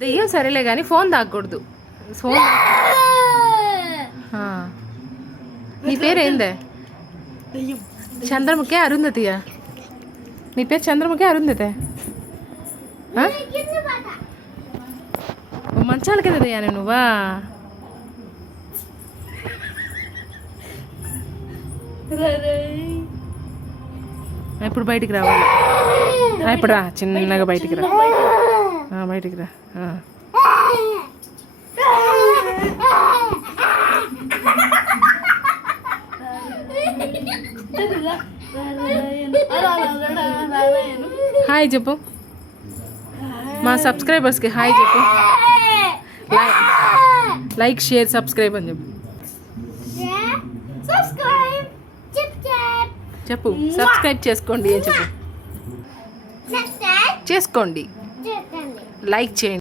దెయ్యం సరేలే కానీ ఫోన్ తాగకూడదు. ఫోన్ నీ పేరు ఏందే? చంద్రముఖి అరుంధతియా? నీ పేరు చంద్రముఖి అరుంధతే? మంచాల కింద దెయ్యానే నువ్వా? ఇప్పుడు బయటికి రావాలి. ఇప్పుడు రా, చిన్నగా బయటికి రా. బయటికి రా. హాయ్ చెప్పు, మా సబ్స్క్రైబర్స్కి హాయ్ చెప్పు. లైక్ షేర్ సబ్స్క్రైబ్ అని చెప్పు. చెప్పు సబ్స్క్రైబ్ చేసుకోండి అని చెప్పు. చేసుకోండి, లైక్ చేయండి.